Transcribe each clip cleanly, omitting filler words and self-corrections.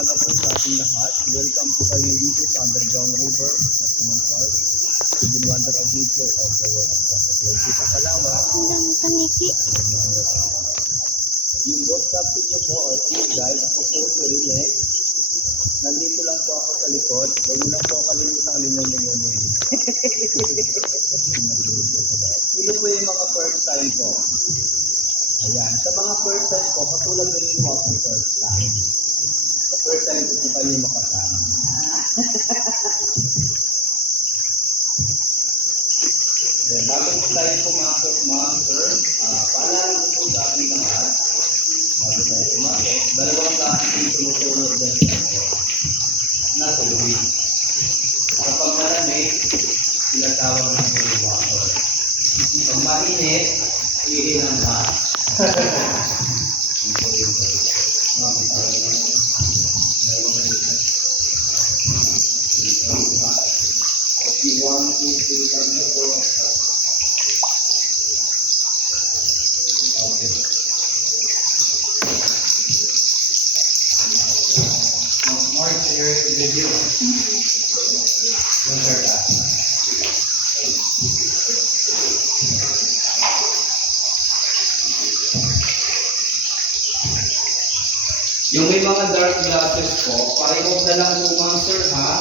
umaga po sa ating lahat. Welcome po kayo dito sa Underground River National Park, Hidden Wonder of Nature of the World of Contemplation sa Palawan. Ang kaniki. Yung boat captain nyo po or tour guide, ako po si Rene. Nandito lang po ako sa likod. Huwag mo lang po kalimutan lingon-lingonin. Sino po yung mga first time po? Ayan. Sa mga first time po, katulad na rin mo ako first time. Sa first time po kayo makasama. Bago po tayo pumasok mga sir, paalala ko po sa ating lahat. Bago tayo pumasok, dalawang klase yung tumutunod din na tubig. Kapag malamig, tinatawag ng cold water. Pag mainit, ihin ang hot. Mark, your video. Yung karta. Yung may mga dark glasses po, pareho na lang po mga sir ha,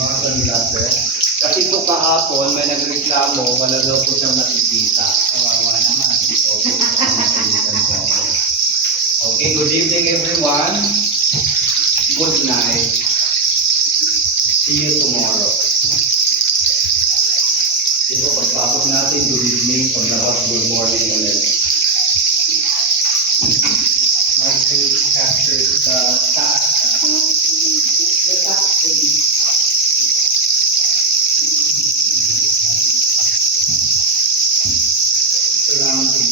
mga sunglasses. Kasi po kahapon may nagreklamo, wala daw po siyang nakikita. Kawawa naman. Okay, good evening everyone. Good night. See you tomorrow. Ito, pagpapok natin, good evening. Paglabas, good morning ulit. To capture the top. The top thing. Surrounding.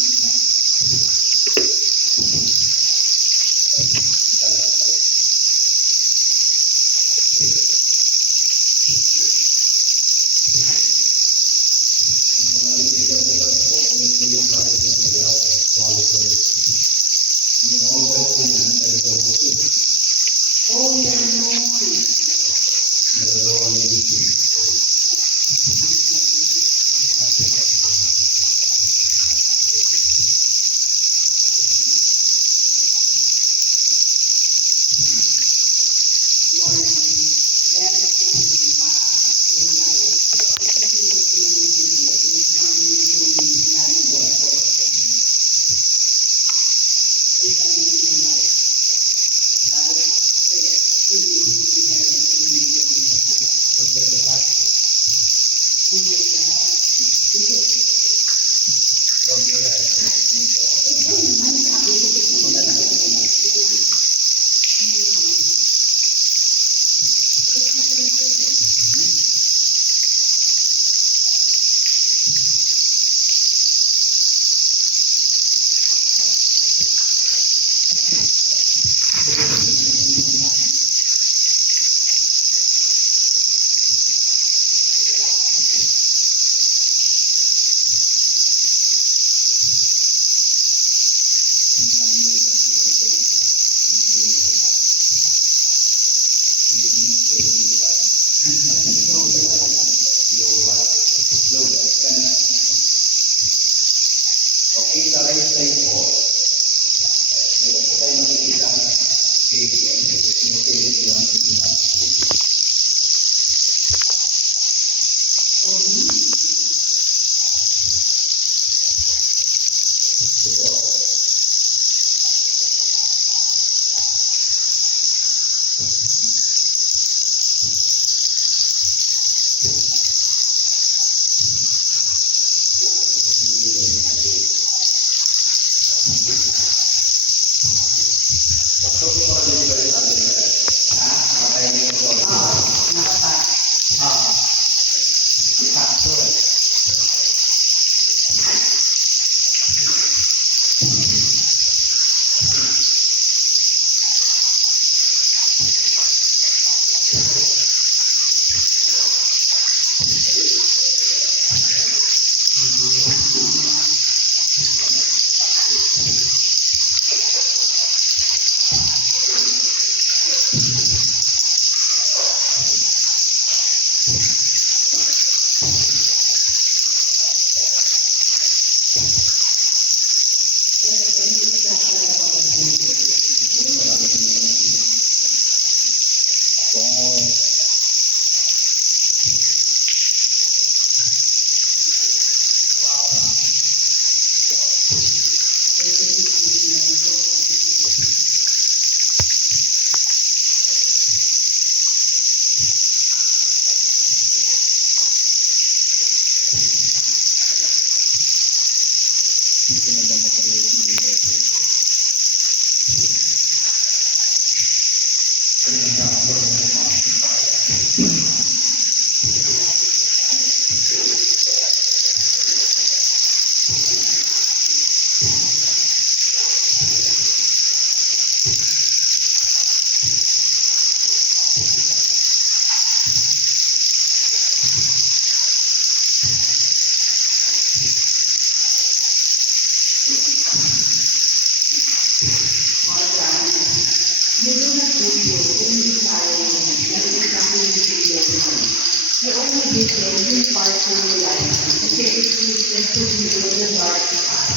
The only difference yung part ng light kasi it's different to the dark part.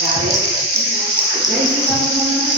Got it? Dahil kita mo naman.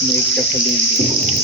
May kasalubong.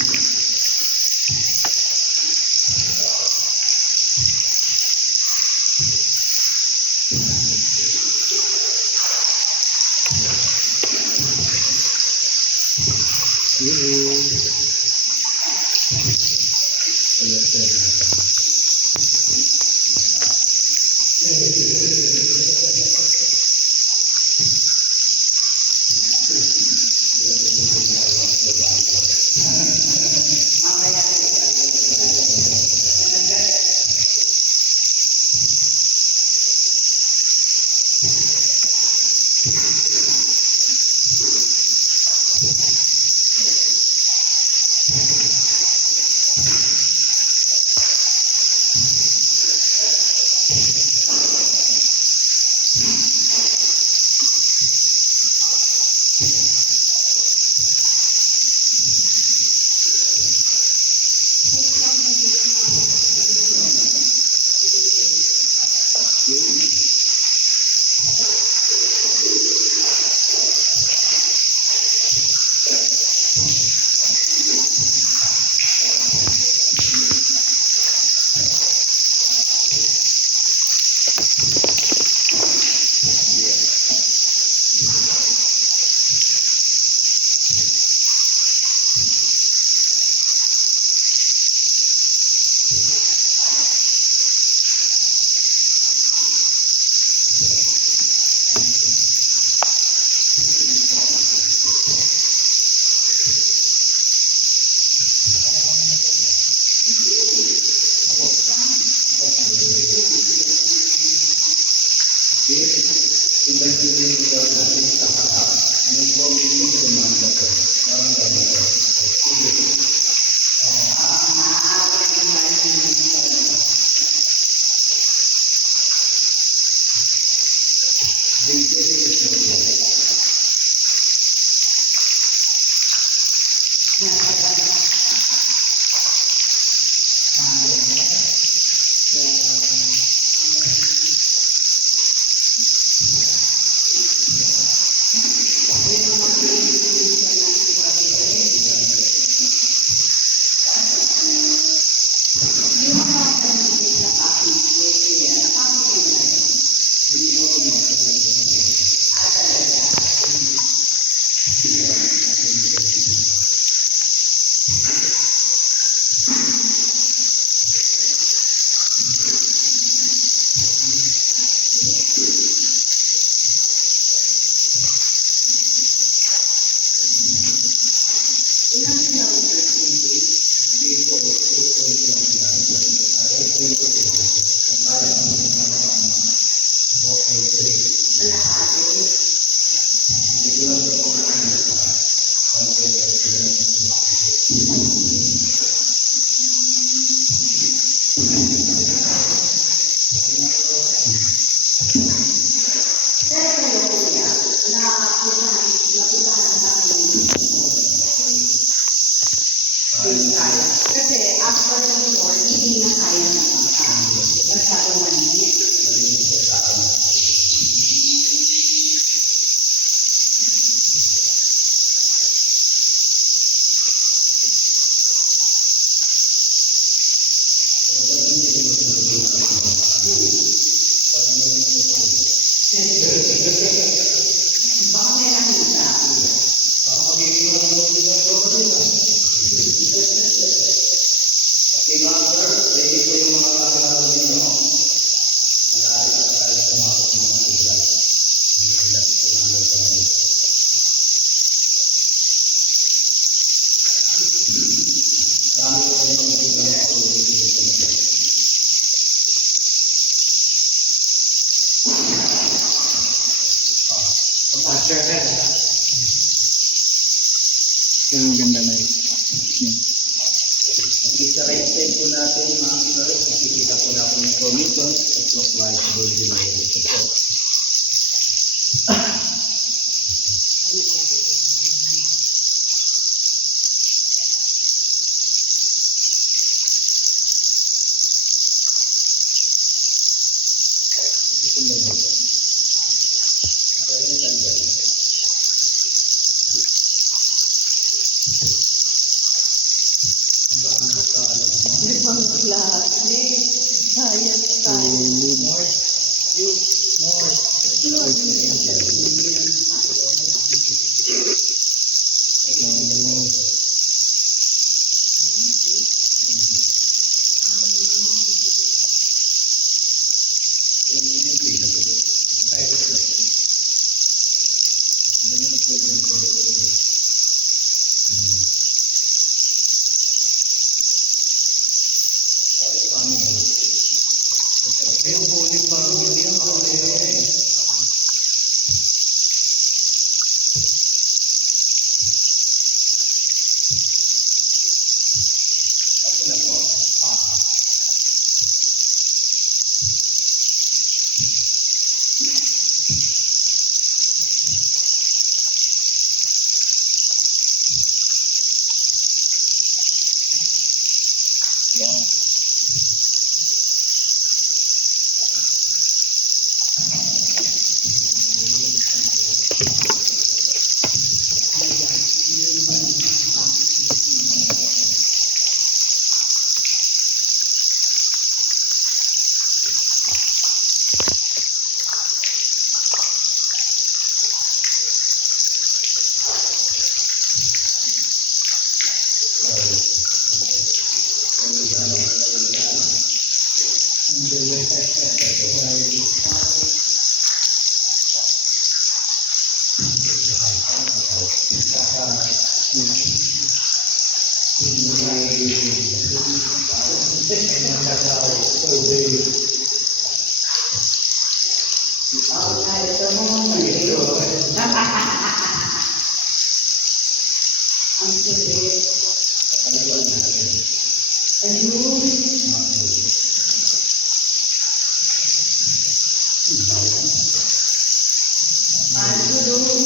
Ilan sila ang person day? Hindi po, 8.2 lang sila. 8.2 po. Kung kaya ang mga 4.3. Malahati. Hindi ko lang po kung ano sa 1.5 sila. Pero kayo kuya, napuntahan namin yung kaya. Kasi after ng 4, hindi na kaya ng bangka. Masyado manit. Baka may nakita. Okay mga sir, ready po yung mga kakilala ninyo. Malari na tayo pumasok ng mga tiglan. Relax po na lang sa mga. Marami po kayo mga tiglan na ulit dito. Pag-master head, ha? Yung ganda na yun. Okay, sa right side po natin mga sir, makikita po natin yung information sa clockwise virgin way. Ito po. Sundan mo po. Kaya yung tanggal. Limang klase. Science tayo. Yung Holy Family, ang kaya. Wow. Ang sulit. Ayun. Paano doon?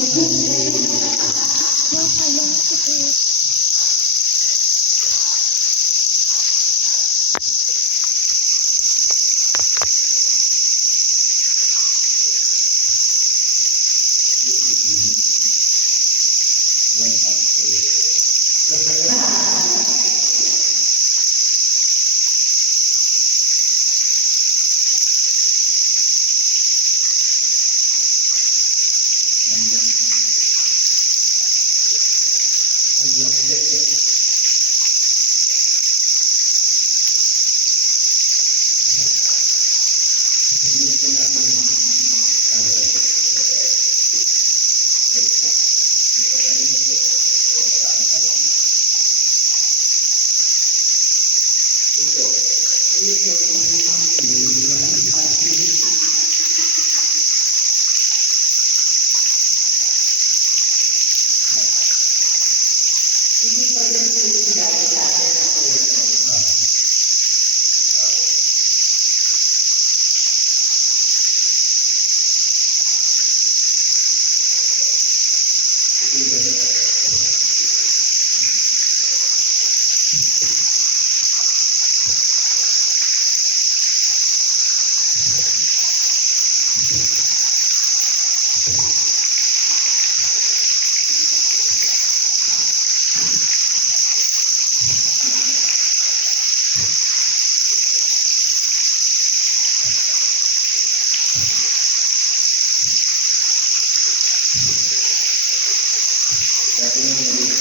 Dati yung nalito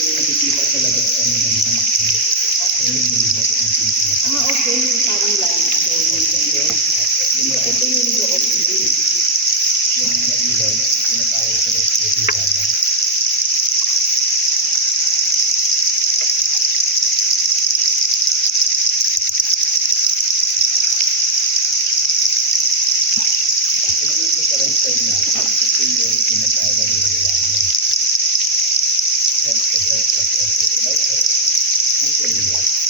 yung nakikita sa labas kami naman. Okay, yung parang line. Ito yung loob din. Yung nag-ilan, tinatawag ko na steady balance. Ito naman po sa right side natin, ito yung tinatawag ng diamond. Left to right, left to right, ito yung diamond.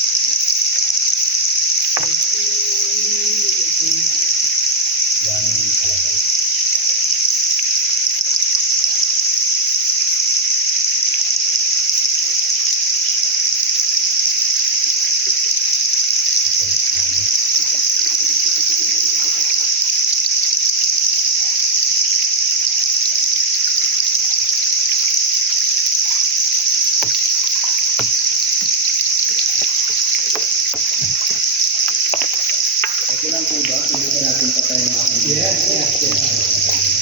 Diamond yung diamond. Okay lang po ba? Subukan natin patay ng aking Yes.